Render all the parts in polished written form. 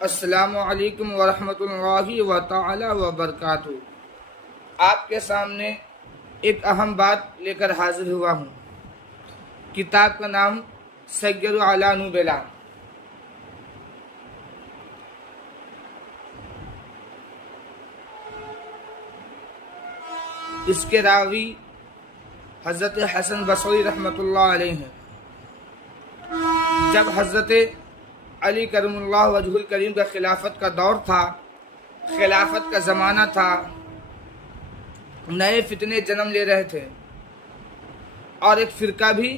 السلام علیکم ورحمۃ اللہ تعالی وبرکاتہ۔ آپ کے سامنے ایک اہم بات لے کر حاضر ہوا ہوں۔ کتاب کا نام سیر اعلی نوبیلا۔ اس کے راوی حضرت حسن بصری رحمۃ اللہ علیہ ہیں۔ جب حضرت علی کرم اللہ وجہ الکریم کا خلافت کا دور تھا، خلافت کا زمانہ تھا، نئے فتنے جنم لے رہے تھے اور ایک فرقہ بھی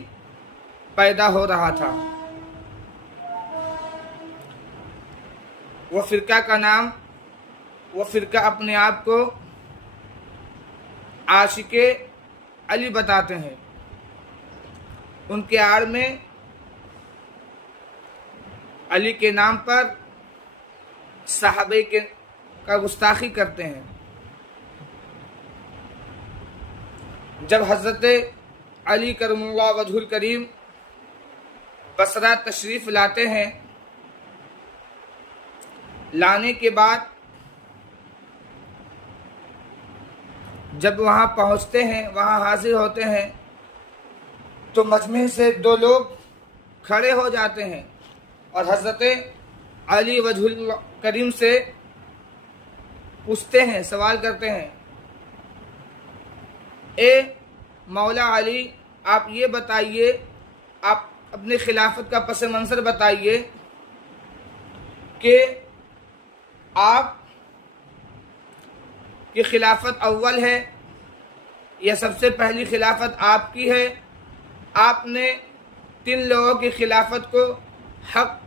پیدا ہو رہا تھا۔ وہ فرقہ اپنے آپ کو عاشق علی بتاتے ہیں۔ ان کے آڑ میں علی کے نام پر صحابہ کا گستاخی کرتے ہیں۔ جب حضرت علی کرم اللہ وجہ الکریم بصرہ تشریف لاتے ہیں، لانے کے بعد جب وہاں پہنچتے ہیں، وہاں حاضر ہوتے ہیں، تو مجمع سے دو لوگ کھڑے ہو جاتے ہیں اور حضرت علی وجہ الکریم سے پوچھتے ہیں، سوال کرتے ہیں، اے مولا علی، آپ یہ بتائیے، آپ اپنی خلافت کا پس منظر بتائیے کہ آپ کی خلافت اول ہے یا سب سے پہلی خلافت آپ کی ہے؟ آپ نے 3 لوگوں کی خلافت کو حق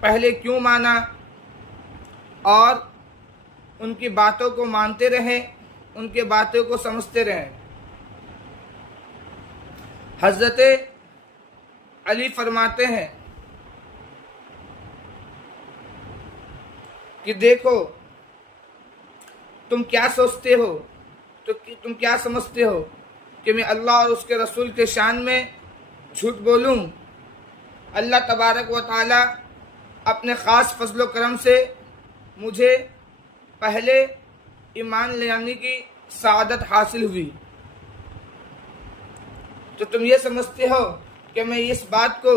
پہلے کیوں مانا اور ان کی باتوں کو مانتے رہیں، ان کی باتوں کو سمجھتے رہیں؟ حضرت علی فرماتے ہیں کہ دیکھو، تم کیا سوچتے ہو، تم کیا سمجھتے ہو کہ میں اللہ اور اس کے رسول کے شان میں جھوٹ بولوں؟ اللہ تبارک و تعالی اپنے خاص فضل و کرم سے مجھے پہلے ایمان لانے کی سعادت حاصل ہوئی، تو تم یہ سمجھتے ہو کہ میں اس بات کو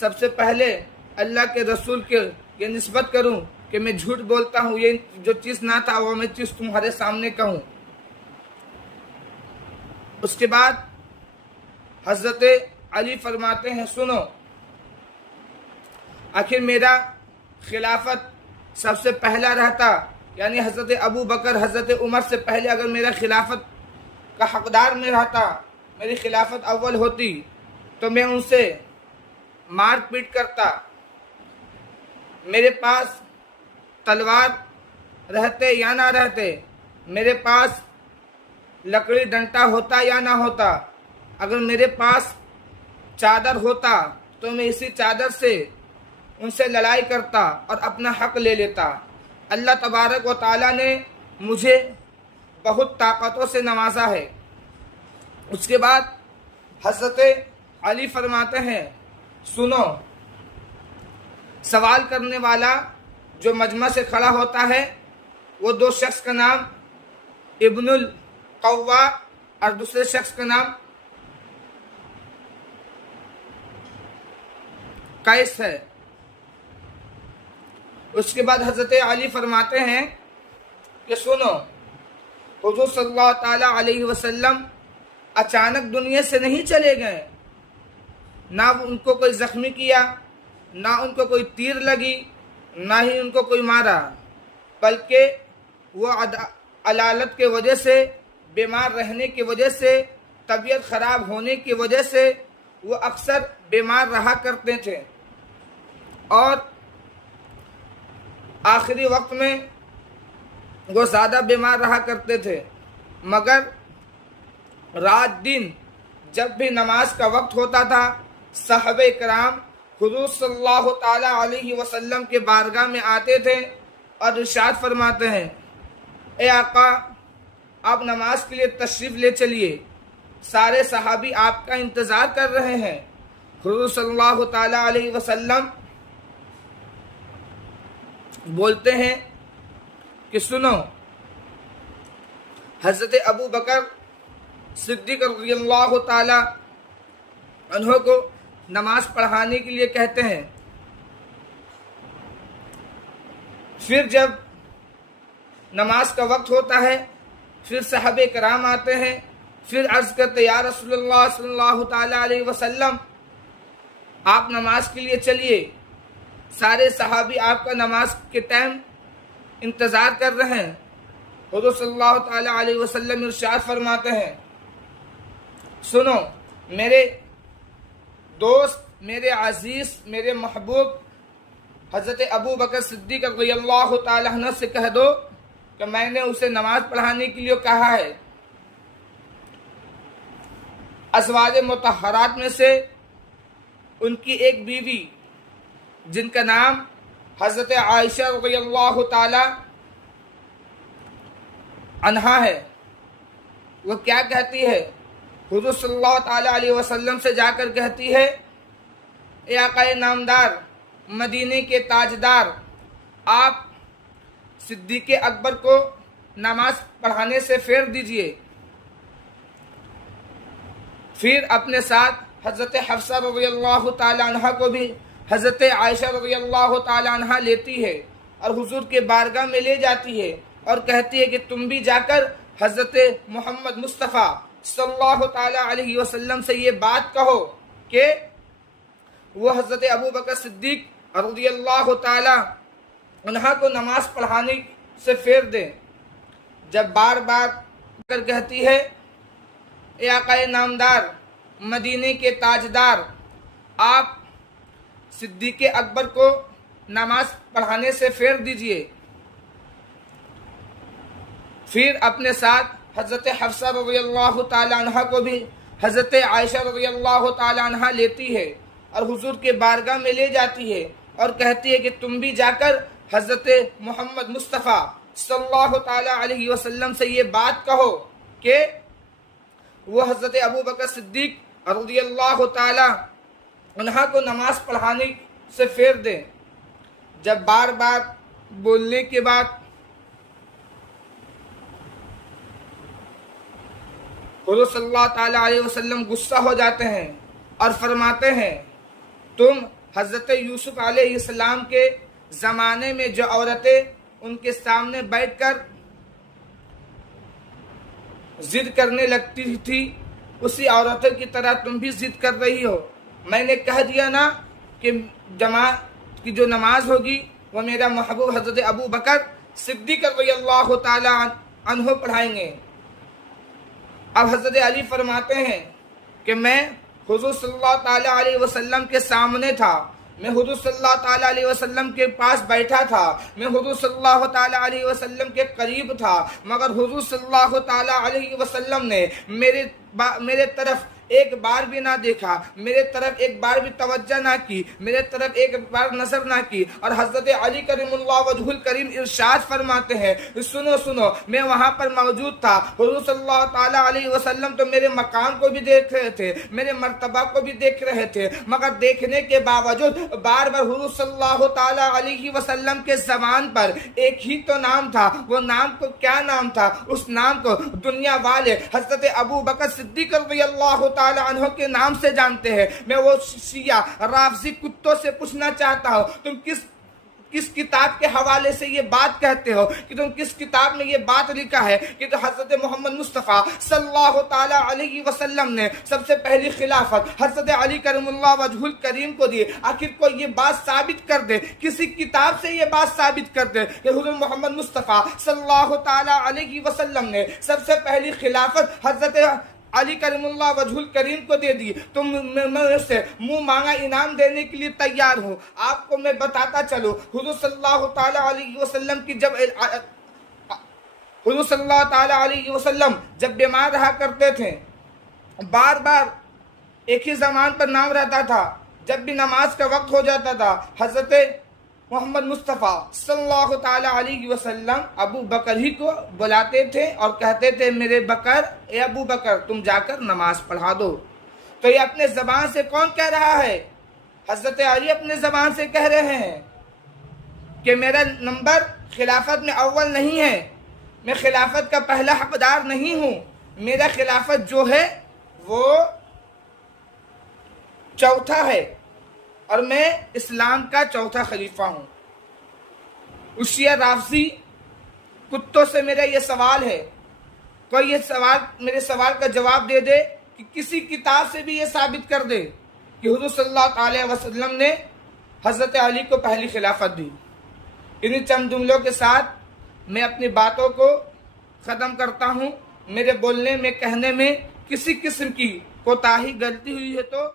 سب سے پہلے اللہ کے رسول کے یہ نسبت کروں کہ میں جھوٹ بولتا ہوں، یہ جو چیز نہ تھا وہ میں چیز تمہارے سامنے کہوں؟ اس کے بعد حضرت علی فرماتے ہیں، سنو، آخر میرا خلافت سب سے پہلا رہتا، یعنی حضرت ابو بکر، حضرت عمر سے پہلے اگر میرا خلافت کا حقدار میں رہتا، میری خلافت اول ہوتی، تو میں ان سے مار پیٹ کرتا، میرے پاس تلوار رہتے یا نہ رہتے، میرے پاس لکڑی ڈنٹا ہوتا یا نہ ہوتا، اگر میرے پاس چادر ہوتا تو میں اسی چادر سے ان سے لڑائی کرتا اور اپنا حق لے لیتا۔ اللہ تبارک و تعالیٰ نے مجھے بہت طاقتوں سے نوازا ہے۔ اس کے بعد حضرت علی فرماتے ہیں، سنو، سوال کرنے والا جو مجمع سے کھڑا ہوتا ہے وہ 2 شخص کا نام ابن القوا اور دوسرے شخص کا نام قیس ہے۔ اس کے بعد حضرت علی فرماتے ہیں کہ سنو، حضور صلی اللہ تعالی علیہ وسلم اچانک دنیا سے نہیں چلے گئے، نہ ان کو کوئی زخمی کیا، نہ ان کو کوئی تیر لگی، نہ ہی ان کو کوئی مارا، بلکہ وہ علالت کے وجہ سے، بیمار رہنے کی وجہ سے، طبیعت خراب ہونے کی وجہ سے وہ اکثر بیمار رہا کرتے تھے، اور آخری وقت میں وہ زیادہ بیمار رہا کرتے تھے، مگر رات دن جب بھی نماز کا وقت ہوتا تھا، صحابہ کرام حضور صلی اللہ تعالی علیہ وسلم کے بارگاہ میں آتے تھے اور ارشاد فرماتے ہیں، اے آقا، آپ نماز کے لیے تشریف لے چلیے، سارے صحابی آپ کا انتظار کر رہے ہیں۔ حضور صلی اللہ تعالی علیہ وسلم بولتے ہیں کہ سنو، حضرت ابو بکر صدیق رضی اللہ تعالی عنہ کو نماز پڑھانے کے لیے کہتے ہیں۔ پھر جب نماز کا وقت ہوتا ہے، پھر صحابہ کرام آتے ہیں، پھر عرض کرتے یا رسول اللہ صلی اللہ تعالی علیہ وسلم آپ نماز کے لیے چلیے۔ سارے صحابی آپ کا نماز کے ٹائم انتظار کر رہے ہیں۔ حضور صلی اللہ تعالی علیہ وسلم ارشاد فرماتے ہیں، سنو میرے دوست، میرے عزیز، میرے محبوب حضرت ابو بکر صدیق رضی اللہ تعالی عنہ سے کہہ دو کہ میں نے اسے نماز پڑھانے کے لیے کہا ہے۔ ازواج مطہرات میں سے ان کی ایک بیوی جن کا نام حضرت عائشہ رضی اللہ تعالی عنہا ہے، وہ کیا کہتی ہے؟ حضور صلی اللہ تعالی علیہ وسلم سے جا کر کہتی ہے، اے آقا نامدار، مدینے کے تاجدار، آپ صدیق اکبر کو نماز پڑھانے سے پھیر دیجئے۔ پھر اپنے ساتھ حضرت حفصہ رضی اللہ تعالی عنہ کو بھی حضرت عائشہ رضی اللہ تعالی عنہ لیتی ہے اور حضور کے بارگاہ میں لے جاتی ہے اور کہتی ہے کہ تم بھی جا کر حضرت محمد مصطفیٰ صلی اللہ تعالی علیہ وسلم سے یہ بات کہو کہ وہ حضرت ابو بکر صدیق رضی اللہ تعالی عنہ کو نماز پڑھانے سے پھیر دیں۔ جب بار بار کر کہتی ہے، اے آقا نامدار، مدینے کے تاجدار، آپ صدیق اکبر کو نماز پڑھانے سے پھیر دیجئے۔ پھر اپنے ساتھ حضرت حفصہ رضی اللہ تعالی عنہ کو بھی حضرت عائشہ رضی اللہ تعالی عنہ لیتی ہے اور حضور کے بارگاہ میں لے جاتی ہے اور کہتی ہے کہ تم بھی جا کر حضرت محمد مصطفیٰ صلی اللہ تعالی علیہ وسلم سے یہ بات کہو کہ وہ حضرت ابو بکر صدیق رضی اللہ تعالی عنہ کو نماز پڑھانے سے پھیر دیں۔ جب بار بار بولنے کے بعد حضور صلی اللہ تعالی علیہ وسلم غصہ ہو جاتے ہیں اور فرماتے ہیں، تم حضرت یوسف علیہ السلام کے زمانے میں جو عورتیں ان کے سامنے بیٹھ کر ضد کرنے لگتی تھی، اسی عورتوں کی طرح تم بھی ضد کر رہی ہو۔ میں نے کہہ دیا نا کہ جماعت کی جو نماز ہوگی وہ میرا محبوب حضرت ابو بکر صدیق رضی اللہ تعالی عنہ پڑھائیں گے۔ اب حضرت علی فرماتے ہیں کہ میں حضور صلی اللہ تعالی علیہ وسلم کے سامنے تھا، میں حضور صلی اللہ تعالی علیہ وسلم کے پاس بیٹھا تھا، میں حضور صلی اللہ تعالی علیہ وسلم کے قریب تھا، مگر حضور صلی اللہ تعالی علیہ وسلم نے میرے طرف ایک بار بھی نہ دیکھا، میرے طرف ایک بار بھی توجہ نہ کی، میرے طرف ایک بار نظر نہ کی۔ اور حضرت علی کریم اللہ وجہ الکریم ارشاد فرماتے ہیں، سنو سنو، میں وہاں پر موجود تھا، حضور صلی اللہ تعالی علیہ وسلم تو میرے مقام کو بھی دیکھ رہے تھے، میرے مرتبہ کو بھی دیکھ رہے تھے، مگر دیکھنے کے باوجود بار بار حضور صلی اللہ تعالی علیہ وسلم کے زبان پر ایک ہی تو نام تھا، وہ نام کو کیا نام تھا؟ اس نام کو دنیا والے حضرت ابو بکر صدیق رضی اللہ تعالی عنہ کے نام سے جانتے ہیں۔ میں وہ شیعہ رافضی کتوں سے پوچھنا چاہتا ہوں، تم کس کتاب کے حوالے سے یہ بات کہتے ہو کہ تم کس کتاب میں یہ بات لکھا ہے کہ تو حضرت محمد مصطفیٰ صلی اللہ تعالی علیہ وسلم نے سب سے پہلی خلافت حضرت علی کرم اللہ وجہ الکریم کو دی؟ آخر کو یہ بات ثابت کر دے، کسی کتاب سے یہ بات ثابت کر دے کہ حضرت محمد مصطفیٰ صلی اللہ تعالی علیہ وسلم نے سب سے پہلی خلافت حضرت علی کرم اللہ وجہ الکریم کو دے دی۔ تم میں اس سے منہ مانگا انعام دینے کے لیے تیار ہوں۔ آپ کو میں بتاتا چلوں، حضور صلی اللہ تعالی علیہ وسلم کی حضور صلی اللہ تعالی علیہ وسلم جب بیمار رہا کرتے تھے، بار بار ایک ہی زمان پر نام رہتا تھا، جب بھی نماز کا وقت ہو جاتا تھا حضرت محمد مصطفیٰ صلی اللہ تعالی علیہ وسلم ابو بکر ہی کو بلاتے تھے اور کہتے تھے، میرے بکر، اے ابو بکر تم جا کر نماز پڑھا دو۔ تو یہ اپنے زبان سے کون کہہ رہا ہے؟ حضرت علی اپنے زبان سے کہہ رہے ہیں۔ کہ میرا نمبر خلافت میں اول نہیں ہے، میں خلافت کا پہلا حقدار نہیں ہوں، میرا خلافت جو ہے وہ چوتھا ہے اور میں اسلام کا چوتھا خلیفہ ہوں۔ شیعہ رافضی کتوں سے میرا یہ سوال ہے، کوئی یہ میرے سوال کا جواب دے دے کہ کسی کتاب سے بھی یہ ثابت کر دے کہ حضور صلی اللہ علیہ وسلم نے حضرت علی کو پہلی خلافت دی۔ انہیں چند جملوں کے ساتھ میں اپنی باتوں کو ختم کرتا ہوں۔ میرے بولنے میں، کہنے میں کسی قسم کی کوتاہی غلطی ہوئی ہے تو